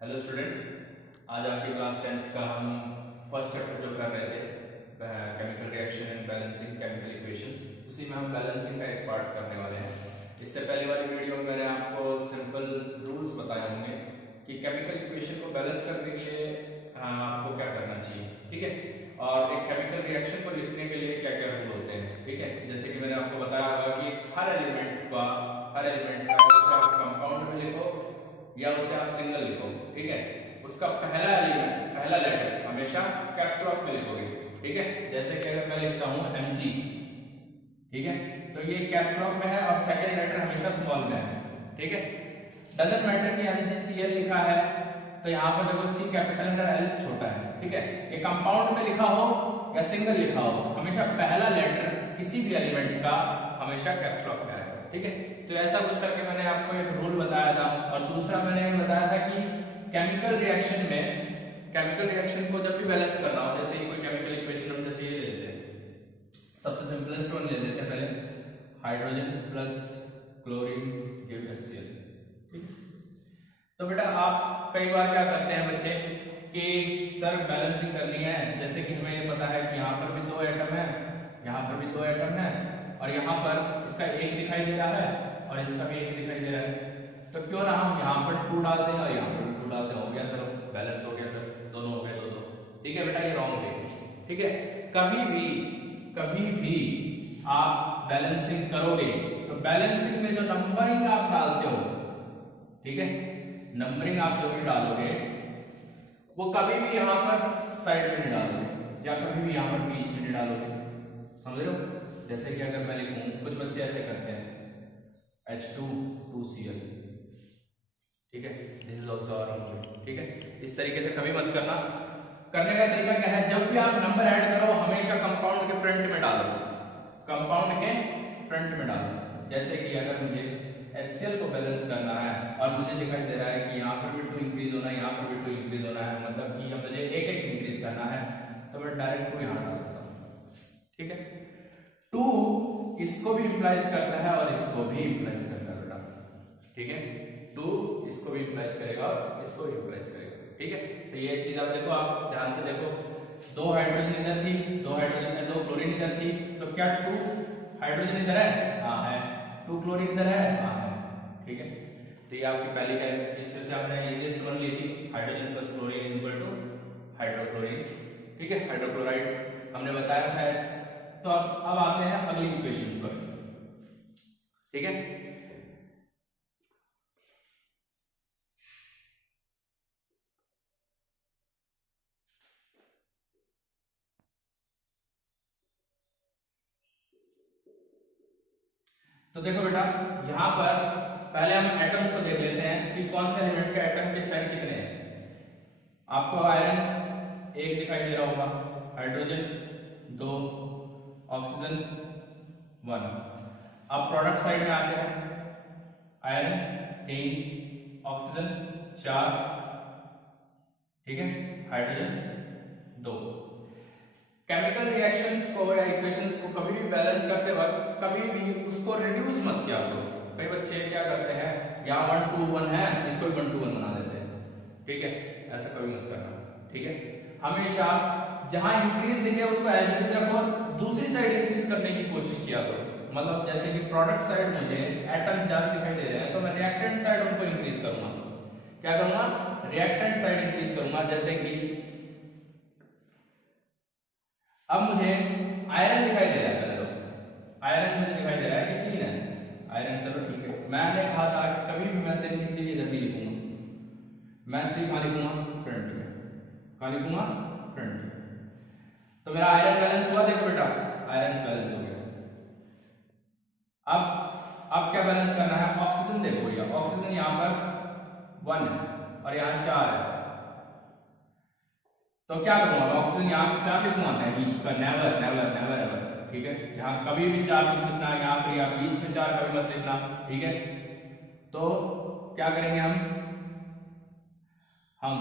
Hello student, आज आपकी class 10th का हम फर्स्ट चैप्टर जो कर रहे थे chemical reaction and balancing chemical equations, उसी में हम बैलेंसिंग का एक पार्ट करने वाले हैं। इससे पहले वाली वीडियो में मैंने आपको सिंपल रूल्स बताए होंगे कि केमिकल इक्वेशन को बैलेंस करने के लिए आपको क्या करना चाहिए, ठीक है। और एक केमिकल रिएक्शन को लिखने के लिए क्या क्या रूल होते हैं, ठीक है। जैसे कि मैंने आपको बताया होगा कि हर एलिमेंट का उसे आप कंपाउंड में लिखो या उसे आप सिंगल लिखो, ठीक है। उसका पहला एलिमेंट, पहला लेटर हमेशा कैप्स लॉक में लिखोगे, ठीक है। जैसे कि अगर मैं लिखता हूं Mg, ठीक है, तो ये कैप्स लॉक में है और सेकंड लेटर हमेशा स्मॉल में है, ठीक है। डजंट मैटर कि MgCl लिखा है तो यहाँ पर देखो C कैपिटल है, L छोटा है, ठीक है। ये कंपाउंड में लिखा हो या सिंगल लिखा हो, हमेशा पहला लेटर किसी भी एलिमेंट का हमेशा कैप्स लॉक में आएगा, ठीक है। तो ऐसा कुछ करके मैंने आपको एक रूल बताया था। और दूसरा मैंने ये बताया था कि केमिकल रिएक्शन को जब भी बैलेंस करना हो, जैसे कोई केमिकल इक्वेशन हम जैसे ये ले लेते हैं, सबसे सिंपलेस्ट वन ले लेते हैं पहले, hydrogen plus chlorine give HCl, ठीक है। तो बेटा आप कई बार क्या करते हैं बच्चे कि सर बैलेंसिंग करनी है, जैसे कि हमें ये पता है कि यहाँ पर भी दो एटम है, यहाँ पर भी दो एटम है, और यहाँ पर इसका एक दिखाई दे रहा है और इसका भी एक दिखाई दे रहा है, तो क्यों ना हम यहाँ पर 2 डाल दें और यहाँ पर 2 डाल दें, हो गया सर, बैलेंस हो गया सर, दोनों हो गए दो दो, ठीक है बेटा। ये रॉन्ग है, ठीक है। कभी भी आप बैलेंसिंग करोगे तो बैलेंसिंग में जो नंबरिंग आप डालते हो, ठीक है, नंबरिंग आप जो भी डालोगे वो कभी भी यहाँ पर साइड में नहीं डालोगे या कभी भी यहाँ पर बीच में नहीं डालोगे, समझ रहे हो। जैसे कि अगर मैं लिखूं, कुछ बच्चे ऐसे करते हैं H2 2Cl, ठीक है, this is also our object, ठीक है। इस तरीके से कभी मत करना। करने का तरीका क्या है, जब भी आप नंबर ऐड करो हमेशा कंपाउंड के फ्रंट में डालो, कंपाउंड के फ्रंट में डालो। जैसे कि अगर मुझे HCl को बैलेंस करना है और मुझे दिखाई दे रहा है कि यहाँ पर भी 2 इंक्रीज होना है, यहाँ पर भी 2 इंक्रीज होना है, मतलब कि मुझे एक एक इंक्रीज करना है, तो मैं डायरेक्ट 2 यहाँ डाल देता हूँ, ठीक है। 2 इसको भी इंप्लाइज करता है और इसको भी इंप्लाइज करता है बेटा, ठीक है। 2 इसको भी इंप्लाइज करेगा और इसको भी इंप्लाइज करेगा, ठीक है। तो ये चीज आप देखो, आप ध्यान से देखो, 2 हाइड्रोजन इधर थी, 2 हाइड्रोजन में 2 क्लोरीन इधर थी, तो क्या 2 हाइड्रोजन इधर है? हाँ है। 2 क्लोरीन इधर है? हाँ है, ठीक है। तो ये आपकी पहली है, इसमें से हमने इजीएस्ट वन ली थी, hydrogen plus chlorine is equal to hydrochlorine, ठीक है, हाइड्रोक्लोराइड हमने बताया था। तो अब आते हैं अगली इक्वेशंस पर, ठीक है। तो देखो बेटा, यहां पर पहले हम एटम्स को देख लेते हैं कि कौन से एलिमेंट के एटम के साइड कितने हैं। आपको आयरन 1 दिखाई दे रहा होगा, हाइड्रोजन 2, ऑक्सीजन 1। अब प्रोडक्ट साइड में आते हैं, आयरन 3, ऑक्सीजन 4, ठीक है, हाइड्रोजन 2। केमिकल रिएक्शंस को या इक्वेशंस को कभी भी बैलेंस करते वक्त कभी भी उसको रिड्यूस मत किया करो। कई बच्चे क्या करते हैं, यहाँ 1 2 1 है, इसको 1 2 1 बना देते हैं, ठीक है। ऐसा कभी मत करना, ठीक है। हमेशा जहां इंक्रीज दिखे उसको एज इट इज रखो, दूसरी साइड इंक्रीज करने की कोशिश किया करो। मतलब जैसे कि प्रोडक्ट साइड मुझे एटम्स ज्यादा दिखाई दे रहे हैं, तो मैं रिएक्टेंट साइड उनको इंक्रीज करूंगा। क्या करूंगा? रिएक्टेंट साइड इंक्रीज करूंगा। जैसे कि अब मुझे आयरन दिखाई दे रहा है, पहले तो आयरन मुझे दिखाई दे रहा है कि 3 है आयरन, चलो ठीक है। मैंने कहा था कि कभी भी मैं 3 के लिए इधर नहीं लिखूंगा, मैं 3 कहां लिखूंगा? फ्रंट में, कहां लिखूंगा? फ्रंट में। तो मेरा आयरन बैलेंस हुआ, देखो बेटा, आयरन बैलेंस हो गया। अब क्या बैलेंस करना है? ऑक्सीजन देखो भैया, ऑक्सीजन यहां पर 1 है और यहां 4 है, तो क्या करूंगा? ऑक्सीजन यहाँ पे 4 लिखूंगा? नहीं, नेवर नेवर नेवर एवर, ठीक है। यहाँ कभी भी 4 नहीं लिखना, यहाँ पर या बीच में 4 कभी मत लिखना, ठीक है। तो क्या करेंगे हम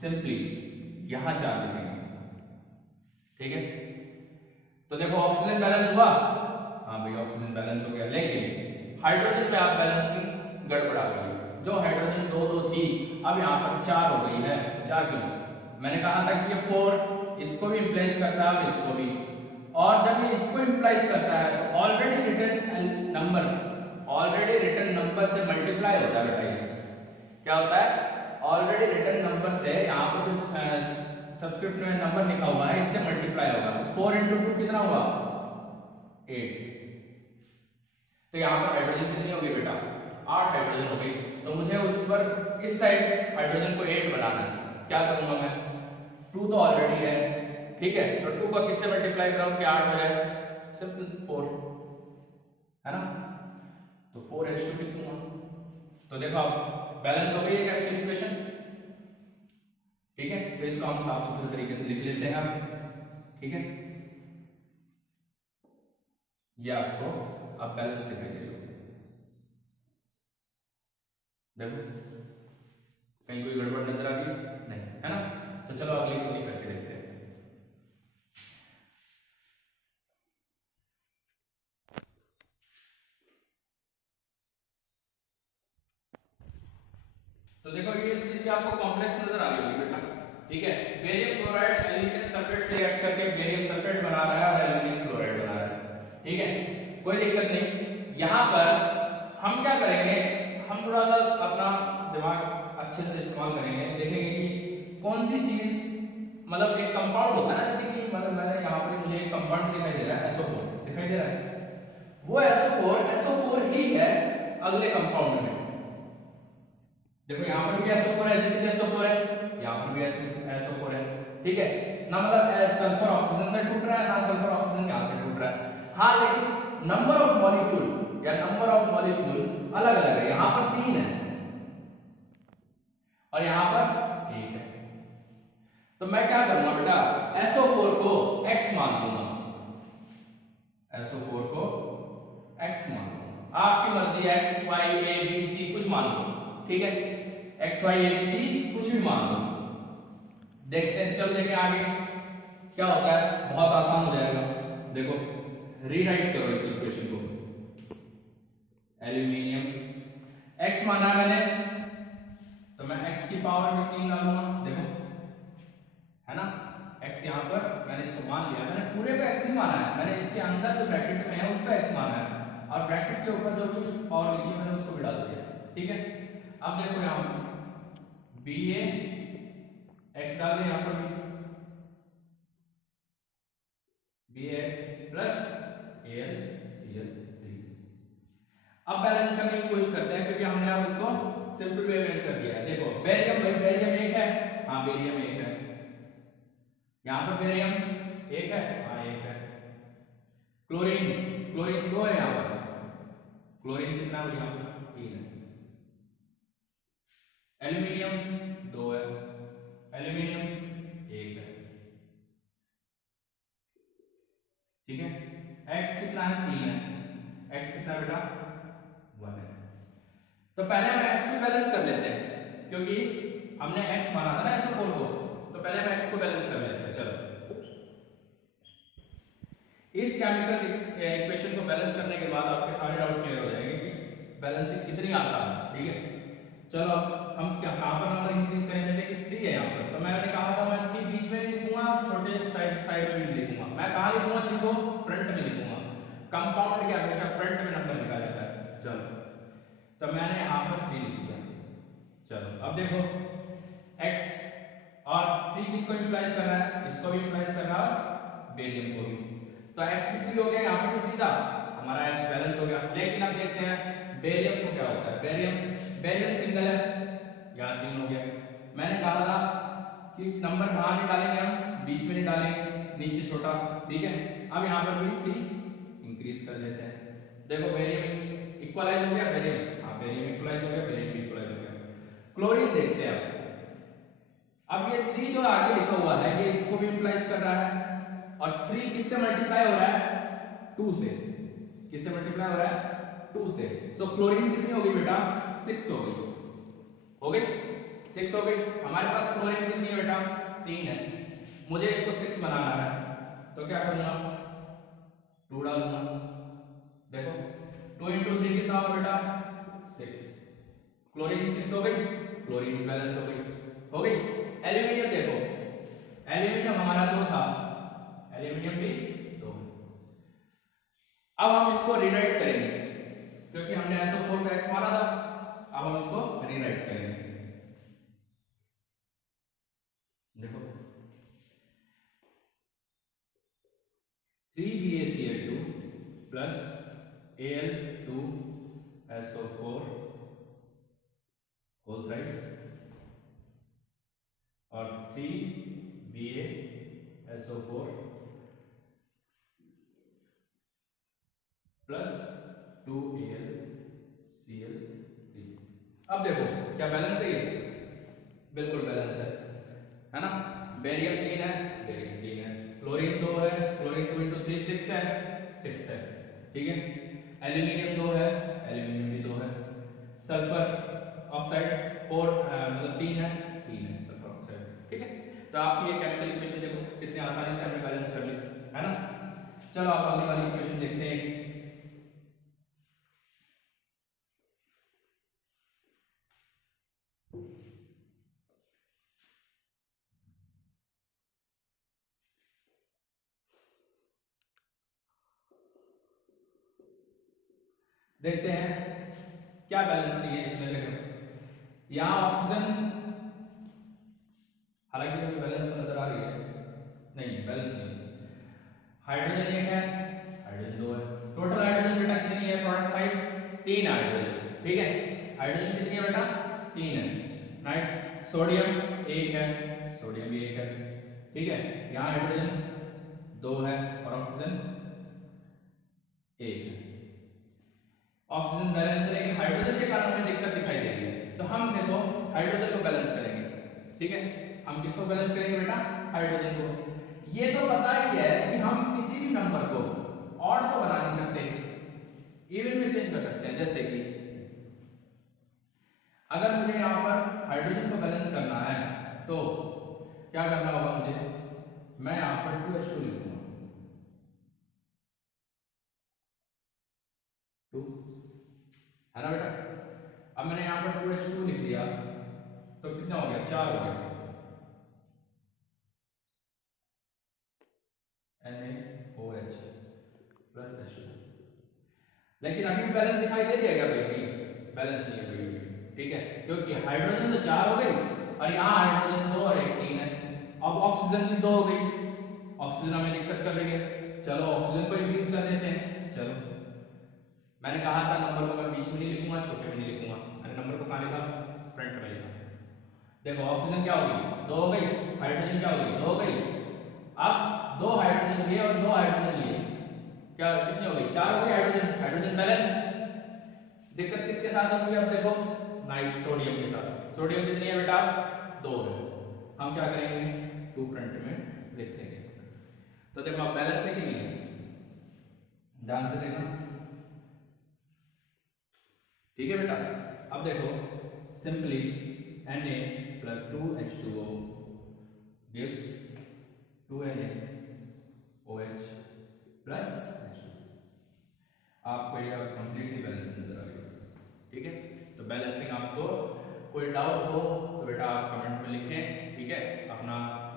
सिंपली यहाँ 4 लिखेंगे, ठीक है। तो देखो ऑक्सीजन बैलेंस हुआ, हाँ भाई ऑक्सीजन बैलेंस हो गया, लेकिन हाइड्रोजन में आप बैलेंसिंग गड़बड़ा गई। जो हाइड्रोजन दो दो थी अब यहाँ पर 4 हो गई है। 4 क्यों? मैंने कहा था कि ये 4 इसको भी इंप्लाइज करता है और इसको भी, और जब ये इसको इंप्लाइज करता है तो ऑलरेडी रिटन नंबर से मल्टीप्लाई होता है बेटा। ये क्या होता है? ऑलरेडी रिटन नंबर से यहाँ पर जो सब्सक्रिप्ट में नंबर लिखा हुआ है इससे मल्टीप्लाई होगा। 4 × 2 कितना हुआ? 8। तो यहाँ पर हाइड्रोजन कितनी होगी बेटा? 8 हाइड्रोजन हो गई। तो मुझे उस पर इस साइड हाइड्रोजन को 8 बनाना है। क्या करूंगा मैं? 2 तो ऑलरेडी है, ठीक है, तो 2 को किससे मल्टीप्लाई कराऊं कि 8 हो जाए? सिंपल 4 है ना, तो 4H2 लिख दूंगा। तो देखो अब बैलेंस हो गई है केमिकल इक्वेशन, ठीक है। तो इसको हम साफ सुथरे तरीके से लिख लेते हैं अब, ठीक है। ये आपको अब बैलेंस दिखाई देगा, देखो कहीं कोई गड़बड़ नजर आ गई? नहीं, है ना। तो चलो अगली पूरी करके देखते हैं। तो देखो ये थोड़ी सी आपको कॉम्प्लेक्स नजर आ रही होगी बेटा, ठीक है। बेरियम क्लोराइड एल्यूमिनियम सल्फेट से रिएक्ट करके बेरियम सल्फेट बना रहा है और एल्यूमिनियम क्लोराइड बना रहा है, ठीक है, कोई दिक्कत नहीं। यहाँ पर हम क्या करेंगे, हम थोड़ा सा अपना दिमाग अच्छे से इस्तेमाल करेंगे, देखेंगे कि कौन सी चीज, मतलब एक कंपाउंड होता है ना, जैसे कि मतलब मैंने यहाँ पर मुझे एक कंपाउंड दिखाई दे रहा है, SO4 दिखाई दे रहा है, वो SO4 ही है अगले कंपाउंड में। देखो यहाँ पर भी SO4 है, SO4 है, यहाँ पर भी SO4 है, ठीक है ना। मतलब सल्फर ऑक्सीजन से टूट रहा है ना, सल्फर ऑक्सीजन यहाँ से टूट रहा है। हाँ, लेकिन नंबर ऑफ मॉलिक्यूल या नंबर ऑफ मॉलिक्यूल अलग अलग है। यहाँ पर 3 है और यहाँ पर 1 है। तो मैं क्या करूंगा बेटा, SO4 को X मान लूंगा, SO4 को X मान लूंगा। आपकी मर्जी, X Y A B C कुछ मान लो, ठीक है, X Y A B C कुछ भी मान लो। देखते हैं, चल देखें आगे क्या होता है, बहुत आसान हो जाएगा। देखो रीराइट करो इस इक्वेशन को, एल्यूमिनियम X माना मैंने, तो मैं X की पावर में 3 डालूंगा, देखो है ना। X यहाँ पर मैंने इसको मान लिया, मैंने पूरे का X नहीं माना है, मैंने इसके अंदर जो ब्रैकेट में है उसका X माना है, और ब्रैकेट के ऊपर जो भी पावर लिखी है मैंने उसको भी डाल दिया, ठीक है। अब देखो यहाँ पर Ba X डाल दिया, यहाँ पर भी BaX प्लस AlCl3। अब बैलेंस करने की कोशिश करते हैं, क्योंकि हमने अब इसको सिंपल वे में कर दिया है। देखो बेरियम, भाई बेरियम 1 है, हाँ बेरियम 1 है, यहाँ पर बेरियम 1 है, हाँ 1 है। क्लोरीन 2 है, यहाँ पर क्लोरीन कितना है, यहाँ पर 3 है। एल्यूमिनियम 2 है, एल्यूमिनियम 1 है, ठीक है। X कितना है, 3 है, X कितना बेटा, 1 है। तो पहले हम X को बैलेंस कर लेते हैं, क्योंकि हमने X माना था ना SO4 को, तो पहले हम X को बैलेंस कर लेते हैं। चलो इस केमिकल इक्वेशन को बैलेंस करने के बाद आपके सारे डाउट क्लियर हो जाएंगे कि बैलेंसिंग कितनी आसान है, ठीक है। चलो अब हम कहाँ पर नंबर इंक्रीज करेंगे, जैसे कि 3 है यहाँ पर, तो मैंने कहा था मैं 3 बीच में लिखूंगा, छोटे साइड में भी लिखूंगा। मैं कहाँ लिखूंगा 3 को, फ्रंट में लिखूंगा, कंपाउंड के हमेशा फ्रंट में नंबर लिखा जाता है। चलो तो मैंने यहाँ पर 3 लिख दिया। चलो अब देखो X और 3 किसको इंप्लाइज कर रहा है, इसको भी इंप्लाइज कर रहा है, बेरियम को भी। तो X भी 3 हो गया, यहाँ पर भी 3 था, हमारा X बैलेंस हो गया। लेकिन अब देखते हैं बेरियम को क्या होता है। बेरियम सिंगल है, यहाँ 3 हो गया। मैंने कहा था कि नंबर कहाँ नहीं डालेंगे, हम बीच में नहीं डालेंगे, नीचे छोटा, ठीक है। अब यहाँ पर भी 3 इंक्रीज कर देते हैं। देखो बेरियम इक्वलाइज हो गया, बेरियम, हाँ बेरियम इक्वलाइज हो गया, बेरियम भी इक्वलाइज हो गया। क्लोरीन देखते हैं अब ये 3 जो आगे लिखा हुआ है ये इसको भी इंप्लाइज कर रहा है, और 3 किससे मल्टीप्लाई हो रहा है, 2 से। किससे मल्टीप्लाई हो रहा है, 2 से। सो क्लोरीन कितनी हो गई बेटा, 6 हो गई, 6 हो गई। हमारे पास क्लोरीन कितनी है बेटा, 3 है, मुझे इसको 6 बनाना है, तो क्या करूंगा, 2 डालूंगा। देखो 2 × 3 कितना होगा बेटा, 6। क्लोरीन 6 हो गई, क्लोरीन बैलेंस हो गई। एल्यूमिनियम देखो, एल्यूमिनियम हमारा 2 था, एल्यूमिनियम भी 2। अब हम इसको रीराइट करेंगे क्योंकि हमने SO4 का X माना था, अब हम इसको रीराइट करेंगे। देखो 3BaCl2 plus Al2SO4 whole thrice और 3BaSO4 प्लस 2AlCl3। अब देखो क्या बैलेंस है ये? बिल्कुल बैलेंस है ना। बेरियम 3 है, बेरियम 3 है, क्लोरीन 2 है, क्लोरीन 2 × 3 6 है, 6 है, ठीक है। एल्यूमिनियम 2 है, एल्यूमिनियम भी 2 है। सल्फर ऑक्साइड 4 मतलब 3 है, 3 है सल्फर ऑक्साइड, ठीक है। तो आपकी ये केमिकल इक्वेशन देखो कितनी आसानी से हमने बैलेंस कर ली, है ना। चलो आप अगली वाली इक्वेशन देखते हैं। देखते हैं क्या बैलेंस नहीं है इसमें। देखो यहां ऑक्सीजन, हालांकि मुझे बैलेंस तो नजर आ रही है, नहीं बैलेंस नहीं। हाइड्रोजन 1 है, हाइड्रोजन 2 है, टोटल हाइड्रोजन बेटा कितनी है? प्रोडक्ट साइड 3 हाइड्रोजन, ठीक है। हाइड्रोजन कितनी है बेटा? 3 है। नाइट सोडियम 1 है, सोडियम भी 1 है, ठीक है। यहां हाइड्रोजन 2 है और ऑक्सीजन 1 है। ऑक्सीजन बैलेंस है, लेकिन हाइड्रोजन के कारण हमें दिक्कत दिखाई दे रही है, तो हम देखो हाइड्रोजन को बैलेंस करेंगे, ठीक है। हम किसको बैलेंस करेंगे बेटा? हाइड्रोजन को। ये तो पता ही है कि हम किसी भी नंबर को ऑड तो बना नहीं सकते, इवन में चेंज कर सकते हैं। जैसे कि अगर मुझे यहां पर हाइड्रोजन को बैलेंस करना है तो क्या करना होगा मुझे? मैं यहां पर 2H2 लिखूंगा, 2 है ना बेटा। अब मैंने यहां पर 2H2 लिख दिया तो कितना हो गया? 4 हो गया, NaOH प्लस H2। लेकिन अभी भी बैलेंस दिखाई दे रही है क्या भाई? बैलेंस नहीं है भाई, ठीक है, क्योंकि हाइड्रोजन तो 4 हो गई और यहाँ हाइड्रोजन 2 और 1 3 है। अब ऑक्सीजन भी 2 हो गई, ऑक्सीजन हमें दिक्कत कर रही है। चलो ऑक्सीजन को इंक्रीज कर देते हैं। चलो मैंने कहा था नंबर को मैं बीच में नहीं लिखूंगा, छोटे में नहीं लिखूंगा, मैंने नंबर को कहां लिखा? फ्रंट में लिखा। देखो ऑक्सीजन क्या होगी? 2 हो गई, हाइड्रोजन क्या होगी? 2 हो गई। अब 2 हाइड्रोजन लिए और 2 हाइड्रोजन लिए, क्या कितनी हो गई? 4 हो गई हाइड्रोजन, हाइड्रोजन बैलेंस। दिक्कत किसके साथ होगी? अब देखो नाइट सोडियम के साथ। सोडियम कितनी है बेटा? 2 है। हम क्या करेंगे? 2 फ्रंट में लिख देंगे। तो देखो अब बैलेंस है कि नहीं है? ध्यान से देखना, ठीक है बेटा। अब देखो simply Na plus 2H2O gives 2NaOH plus H2। आपको ये कंप्लीटली बैलेंस नजर आ रही है, ठीक है। तो बैलेंसिंग आपको कोई डाउट हो तो बेटा आप कमेंट में लिखें, ठीक है। अपना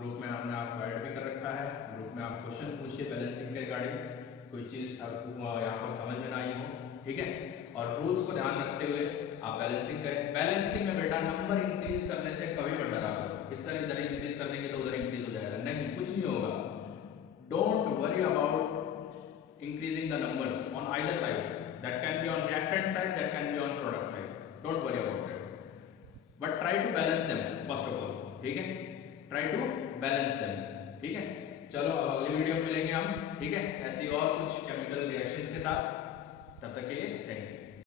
ग्रुप में हमने आपको ऐड भी कर रखा है, ग्रुप में आप क्वेश्चन पूछिए बैलेंसिंग के रिगार्डिंग, कोई चीज़ आपको यहाँ पर समझ में ना आई हो, ठीक है। और रूल्स को ध्यान रखते हुए आप बैलेंसिंग करें। बैलेंसिंग में बेटा नंबर इंक्रीज करने से कभी मत डरा करो, इस तरह इधर इंक्रीज कर देंगे तो उधर इंक्रीज हो जाएगा, नहीं कुछ नहीं होगा। Don't worry about increasing the numbers on either side, that can be on reactant side, that can be on product side, don't worry about it, but try to balance them first of all, ठीक है। try to balance them, ठीक है। चलो अब अगली video में मिलेंगे हम, ठीक है, ऐसी और कुछ केमिकल रिएक्शंस के साथ। तब तक के लिए थैंक यू।